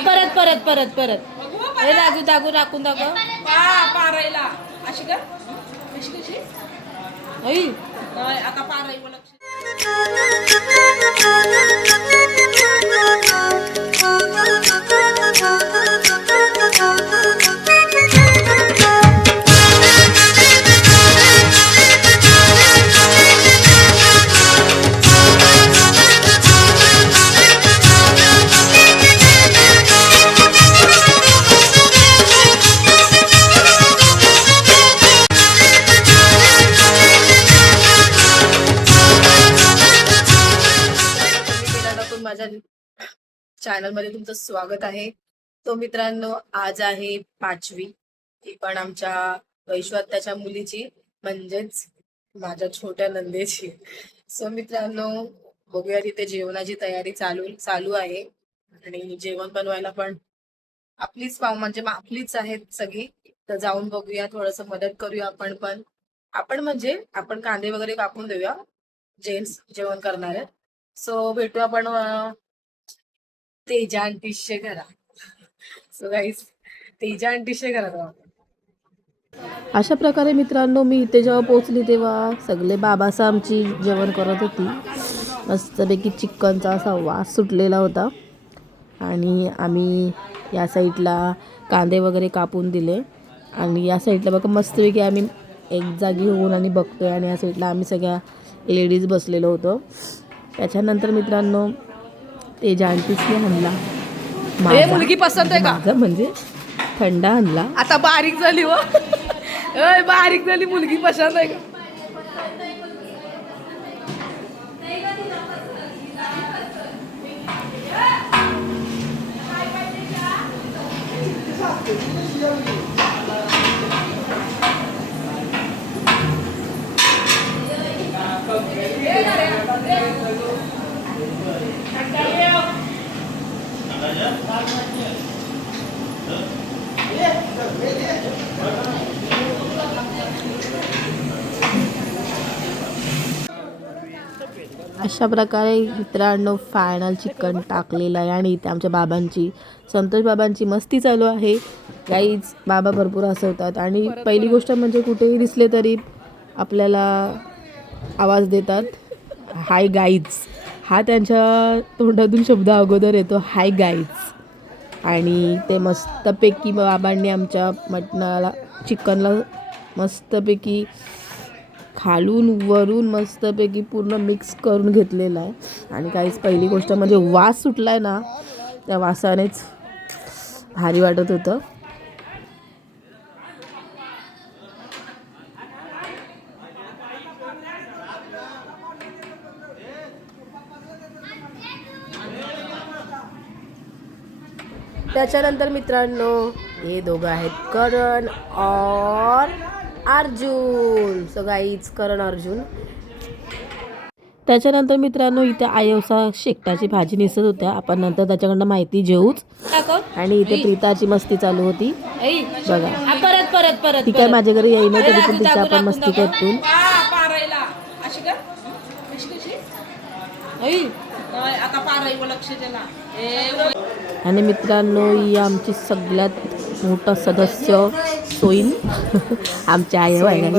परत परत परत परत दाखवू दाखवू राखून दाखव पारायला अशी का कशी कशी आता पाराई लक्ष माझ्या चॅनल मध्ये तुमचं स्वागत आहे. तो मित्रांनो आज आहे 5वी, ती पण आमच्या वैश्वत्याच्या मुलीची म्हणजेच माझ्या छोट्या नंदेची. सो मित्रांनो बघूया तिथे जेवणाची तयारी चालू आहे आणि जेवण बनवायला पण आपलीच म्हणजे आपलीच आहेत सगळी. तर जाऊन बघूया, थोडस मदत करूया आपण म्हणजे आपण कांदे वगैरे कापून देऊया, जेंट्स जेवण करणार आहेत. सो भेटू आपण तेजा आंटीशे घरा. सो गाईज तेजा आंटीशे घरा जाऊ. अशा प्रकारे मित्रांनो मी इथे जेव्हा पोचली तेव्हा सगळे बाबासा आमची जेवण करत होती. मस्तपैकी चिकनचा असा वास सुटलेला होता आणि आम्ही या साईडला कांदे वगैरे कापून दिले आणि या साईडला बघा मस्तपैकी आम्ही एक जागी होऊन आणि बघतोय आणि या साईडला आम्ही सगळ्या लेडीज बसलेलो होतो. त्याच्यानंतर मित्रांनो तेजा आंटीसने आणला मुलगी पसंत आहे का म्हणजे थंडा आणला. आता बारीक झाली व बारीक झाली मुलगी पसंत आहे का. अशा प्रकारे मित्रांनो फायनल चिकन टाकलेलं आहे आणि इथे आमच्या बाबांची संतोष बाबांची मस्ती चालू आहे. गाईज बाबा भरपूर हसवतात आणि पहिली गोष्ट म्हणजे कुठेही दिसले तरी आपल्याला आवाज देतात हाय गाईज. हा त्यांच्या तोंडातून शब्द अगोदर येतो हाय गाईज. आणि ते मस्तपैकी बाबांनी आमच्या मटणाला चिकनला मस्तपैकी खालून वरून मस्तपैकी पूर्ण मिक्स करून घेतलेलं आहे. आणि काहीच पहिली गोष्ट म्हणजे वास सुटलाय ना, त्या वासानेच भारी वाटत होतं. त्याच्यानंतर मित्रांनो हे दोघं आहेत करण और अर्जुन. So guys Karan Arjun. त्याच्यानंतर मित्रांनो इथे आयोसा शेकटाची भाजी निसत होत्या. आपण नंतर त्याच्याकडनं माहिती घेऊच. आणि इथे प्रीताची मस्ती चालू होती बघा. परत परत परत ती काय माझ्या घरी येईना तरी पण तिची आपण मस्ती करतो. पारायला अशी का कशी कशी आता पाराई लक्ष त्याला. आणि मित्रांनो ही आमची सगळ्यात मोठा सदस्य सोईन आमच्या आयो आहे.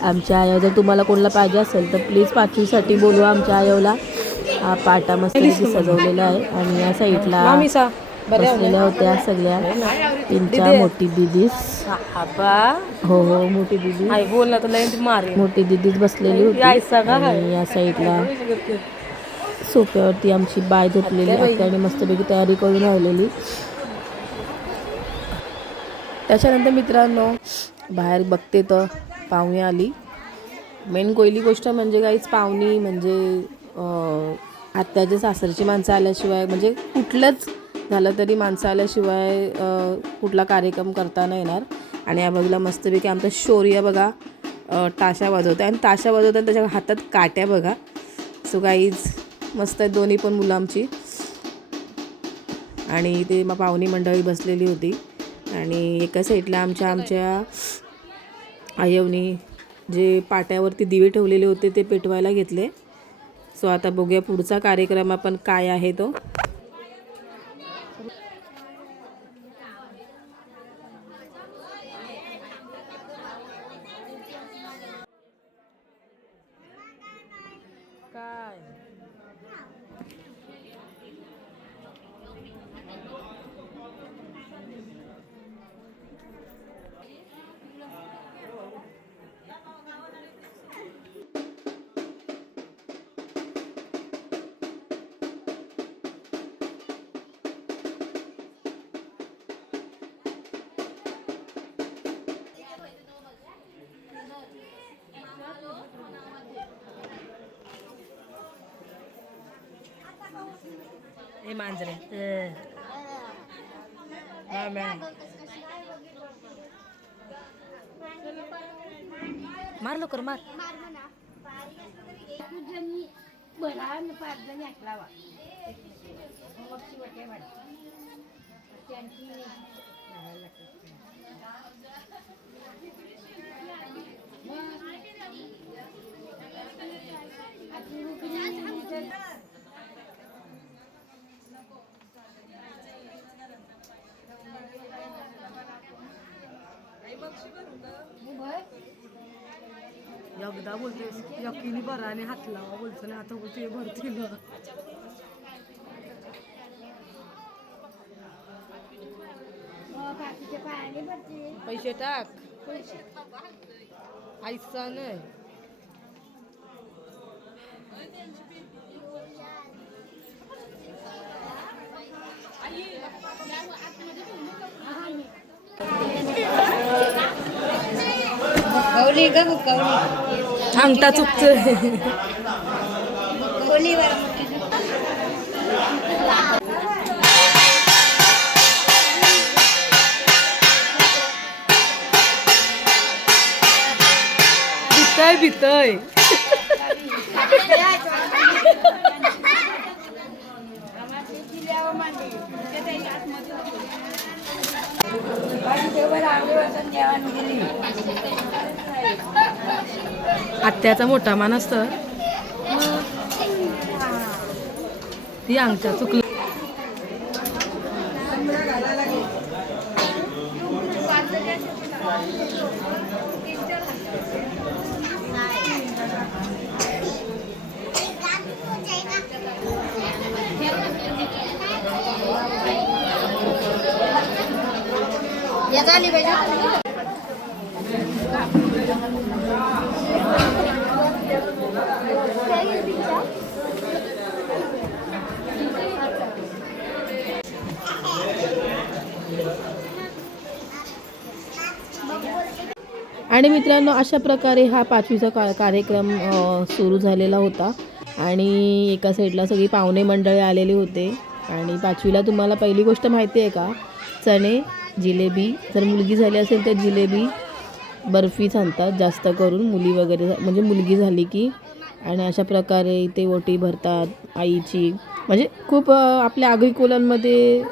आमच्या आयो जर तुम्हाला कोणाला पाहिजे असेल तर प्लीज 5वीसाठी बोलवा आमच्या आयोला. हा पाटा मस्त सजवलेला आहे आणि या साईडला बसलेल्या होत्या सगळ्या त्यांच्या मोठी दिदीस. हो हो मोठी दिदी मोठी दिदीच बसलेली होती. आणि या साईडला सोफ्यावरती आमची बाय झोपलेली आहे आणि मस्तपैकी तयारी करून राहिलेली. त्याच्यानंतर मित्रांनो बाहेर बघते तर पाहुणी आली. मेन कोयली गोष्ट म्हणजे काहीच पाहुणी म्हणजे आत्याच्या सासरची माणसं आल्याशिवाय म्हणजे कुठलंच झालं तरी माणसं आल्याशिवाय कुठला कार्यक्रम करता नाही येणार. आणि या बाजूला मस्तपैकी आमचा शौर्य बघा ताशा वाजवतो आणि ताशा वाजवताना त्याच्या हातात काट्या बघा. सो गाईज मस्त आहेत दोन्ही पण मुलं आमची. आणि ते मग पाहुणी मंडळी बसलेली होती आणि एका साईडला आमच्या आयवनी जे पाट्यावरती दिवे ठेवलेले होते ते पेटवायला घेतले. सो आता बघूया पुढचा कार्यक्रम आपण काय आहे तो. काय हे मांजरे मार लवकर मार. एकदा बोलतेस यकिनी बरा आणि हात लावा बोलतो ना आता बोलते भरतील. पैसे टाक ऐसा नाही. कौली ग कौली अंगठा चुकतोय. कौली भितय भितय. आत्याचा मोठा मान असतं ती अंगठा चुकलं. या झाली पाहिजे. आणि मित्रांनो अशा प्रकारे हा पाचवीचा कार्यक्रम सुरू झालेला होता. आणि एका साईडला सगळी पाहुणे मंडळी आलेले होते. आणि पाचवीला तुम्हाला पहिली गोष्ट माहिती आहे का, चणे, जिलेबी, जर मुलगी झाली असेल तर जिलेबी बर्फीच आणतात जास्त करून मुली वगैरे, म्हणजे मुलगी झाली की. आणि अशा प्रकारे इथे ओटी भरतात आईची. म्हणजे खूप आपल्या आगळीकोलांमध्ये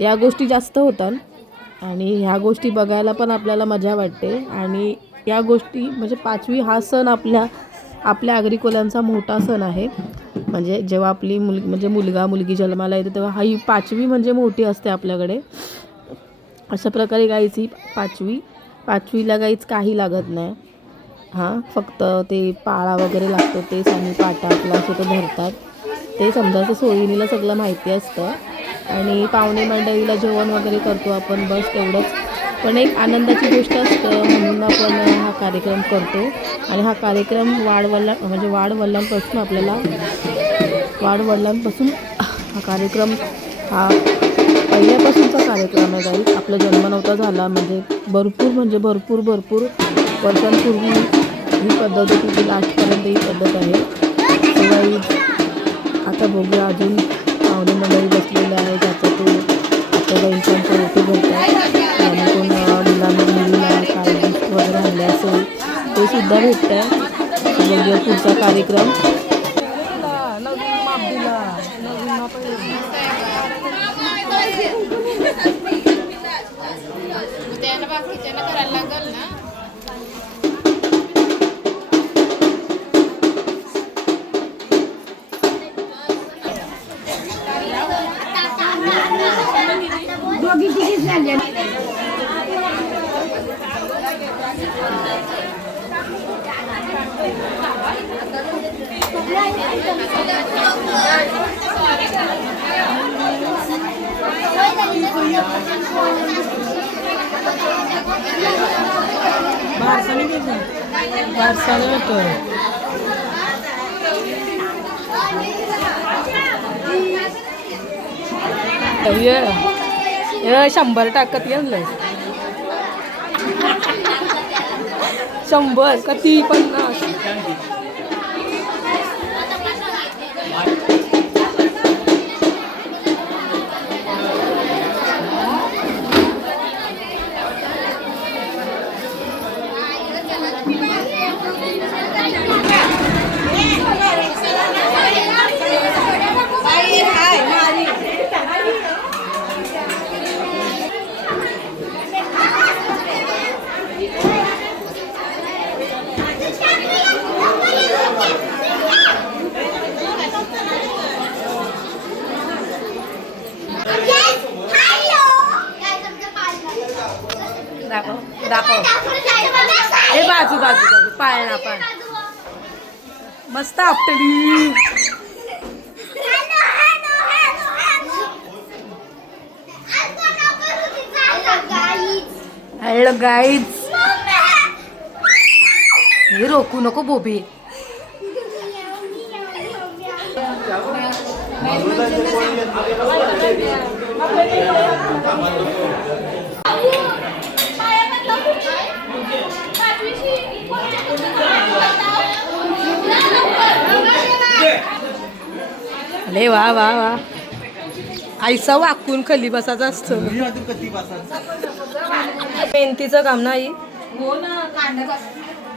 या गोष्टी जास्त होतात. आणि ह्या गोष्टी बघायला पण आपल्याला मजा वाटते. आणि या गोष्टी म्हणजे पाचवी हा सण आपल्या आगरीकोल्यांचा मोठा सण आहे. म्हणजे जेव्हा आपली म्हणजे मुलगा मुलगी जन्माला येते तेव्हा ही पाचवी म्हणजे मोठी असते आपल्याकडे. अशा प्रकारे गाईची पाचवीला गाईच काही लागत नाही. हां, फक्त ते पाळा वगैरे लागतो तेच आणि पाटा आपला असं तो भरतात ते समजायचं सोयीनीला सगळं माहिती असतं. आणि पाहुणे मंडळीला जेवण वगैरे करतो आपण, बस तेवढंच. पण एक आनंदाची गोष्ट असतं म्हणून आपण हा कार्यक्रम करतो. आणि हा कार्यक्रम वाडवडिलांपासून हा कार्यक्रम हा पहिल्यापासूनचा कार्यक्रम आहे गाईज. आपला जन्म नव्हता झाला म्हणजे भरपूर वर्षांपूर्वी ही पद्धत होती, ती लास्टपर्यंत ही पद्धत आहे. तर गाईज आता बघूया, अजून पाहुणे मंडळी बसलेले आहे ज्याचा तो आता गाईंच्या ओटी भरतात. आणि कोण मुलीला काय गिफ्ट वगैरे आणले असेल ते सुद्धा भेटत आहे. बघूया पुढचा कार्यक्रम. त्याला बाकीच्याला करायला लागल ना. बारसाने होतो. ये 100 टाकत गेलंय. 100 का 50. दाखव. हे बाजू पाळणा पण मस्त आपटली. हॅलो गाईज, हे रोखू नको बोबे. अरे वा वा वा, आईसा वाकून खाली बसायचं असतं. मेहनतीचं काम नाही.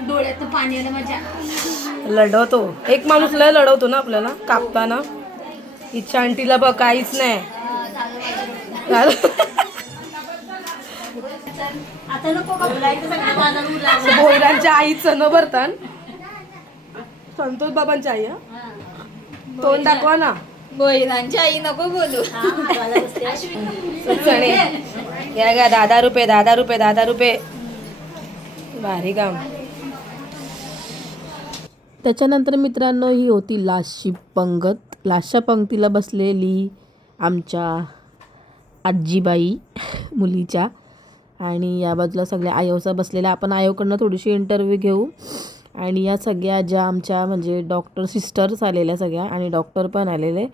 डोळ्यात पाणी आलं माझ्या. लढवतो एक माणूस, लय लढवतो ना आपल्याला कापताना. इच्छा आंटीला बघ काहीच नाही. आता नको भोईरांच्या आईचं न भरतान संतोष बाबांची आई. तोंड दाखवा ना. बोईरांची आई नको बोलू. चणे या गा 10 रुपये 10 रुपये 10 रुपये. भारी काम. त्याच्यानंतर मित्रांनो ही होती लास्टची पंगत. लास्टच्या पंक्तीला बसलेली आमच्या आजीबाई मुलीच्या, आणि या बाजूला सगळ्या आयोसा बसलेल्या. आपण आयोकडनं थोडीशी इंटरव्ह्यू घेऊ. आणि या सगळ्या ज्या आमच्या म्हणजे डॉक्टर सिस्टर्स आलेल्या सगळ्या, आणि डॉक्टर पण आलेले,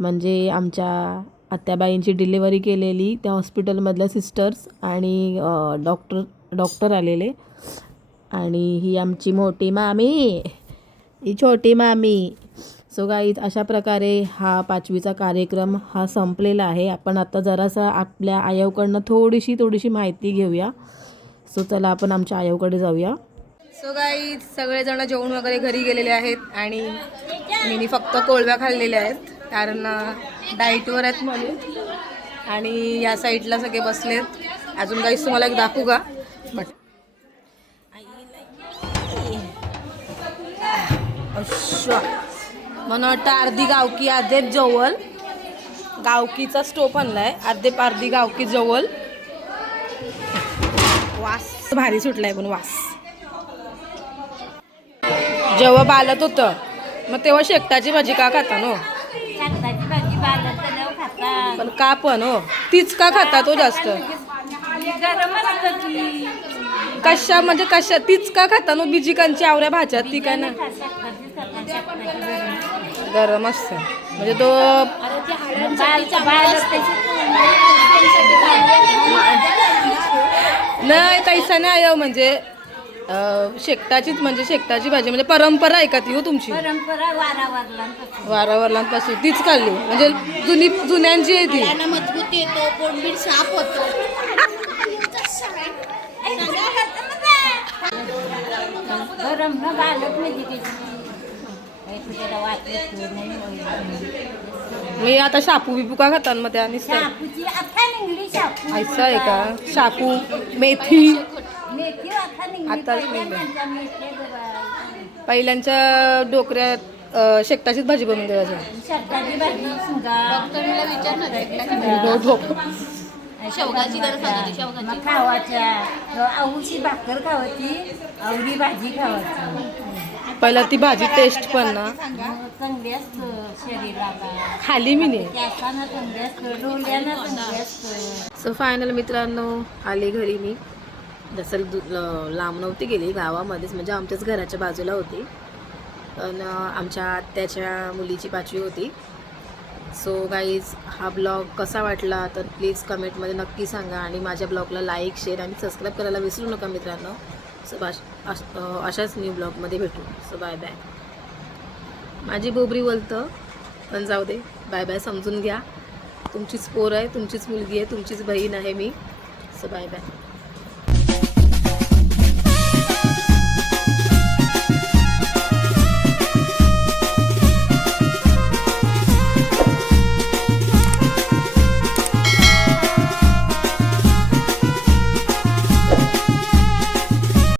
म्हणजे आमच्या आत्याबाईंची डिलिव्हरी केलेली त्या हॉस्पिटलमधल्या सिस्टर्स आणि डॉक्टर आलेले. आणि ही आमची मोठी मामी, ही छोटी मामी. सो गाईज, अशा प्रकारे हा 5वीचा कार्यक्रम हा संपलेला आहे. आपण आता जरासा आपल्या आयोकडनं थोडीशी माहिती घेऊया. सो चला आपण आमच्या आयोकडे जाऊया. सो गाईज, सगळेजण जेवण वगैरे घरी गेलेले आहेत आणि मी फक्त कोळव्या खाल्लेल्या आहेत, कारण डाईटवर आहेत म्हणून. आणि या साईडला सगळे बसलेत. अजून काहीच तुम्हाला एक दाखवू का? बट मला वाटतं अर्धी गावकी अर्धे जवळ. गावकीचा स्टोप आणलाय, अर्धी गावकी जवळ. वास भारी सुटलाय पण वास. जेव्हा बालत होतं मग तेव्हा शेकटाची भाजी का खाता नो? पण का पण हो तीच का खाता तो जास्त? कशा म्हणजे कशा तीच का खाता नो? बिजिकांची आवऱ्या भाज्यात ती काय ना गरम असतं म्हणजे तो नाही तैसा नाही आयो. म्हणजे शेकटाचीच म्हणजे शेकटाची भाजी म्हणजे परंपरा आहे का ती हो तुमची? वारावरलांपासून तीच खाल्ली म्हणजे जुन्यांची आहे ती. मजबूत येतो, पोटबीट साफ होतो. मी आता शापू बिपू का खातात मग त्या निसतात ऐसा आहे का? शापू मेथी आता पहिल्यांच्या डोकऱ्यात शेकटाचीच भाजी बनवून द्यायची. शेवगाची जरा सांगा ती, शेवगाची. मग खावाच्या आवूची भाकर खावायची, आवडी भाजी खावायची. पहिला ती भाजी टेस्ट पण ना मग चांगली असतं शरीराला, खाली मी नाही. केसांना चांगली असतं, डोळ्यांना चांगली असतं. सो फायनल मित्रांनो आले घरी मी. जसं लांब नव्हती गेली, गावामध्येच म्हणजे आमच्याच घराच्या बाजूला होती. पण आमच्या आत्याच्या मुलीची 5वी होती. सो गाईज हा ब्लॉग कसा वाटला तर प्लीज कमेंटमध्ये नक्की सांगा आणि माझ्या ब्लॉगला लाईक शेअर आणि सबस्क्राईब करायला विसरू नका मित्रांनो. सो अशाच न्यू ब्लॉगमध्ये भेटू. So bye bye. माझी बोबरी बोलतं पण जाऊ दे, बाय बाय समजून घ्या. तुमचीच पोर आहे, तुमचीच मुलगी आहे, तुमचीच बहीण आहे मी. So bye bye.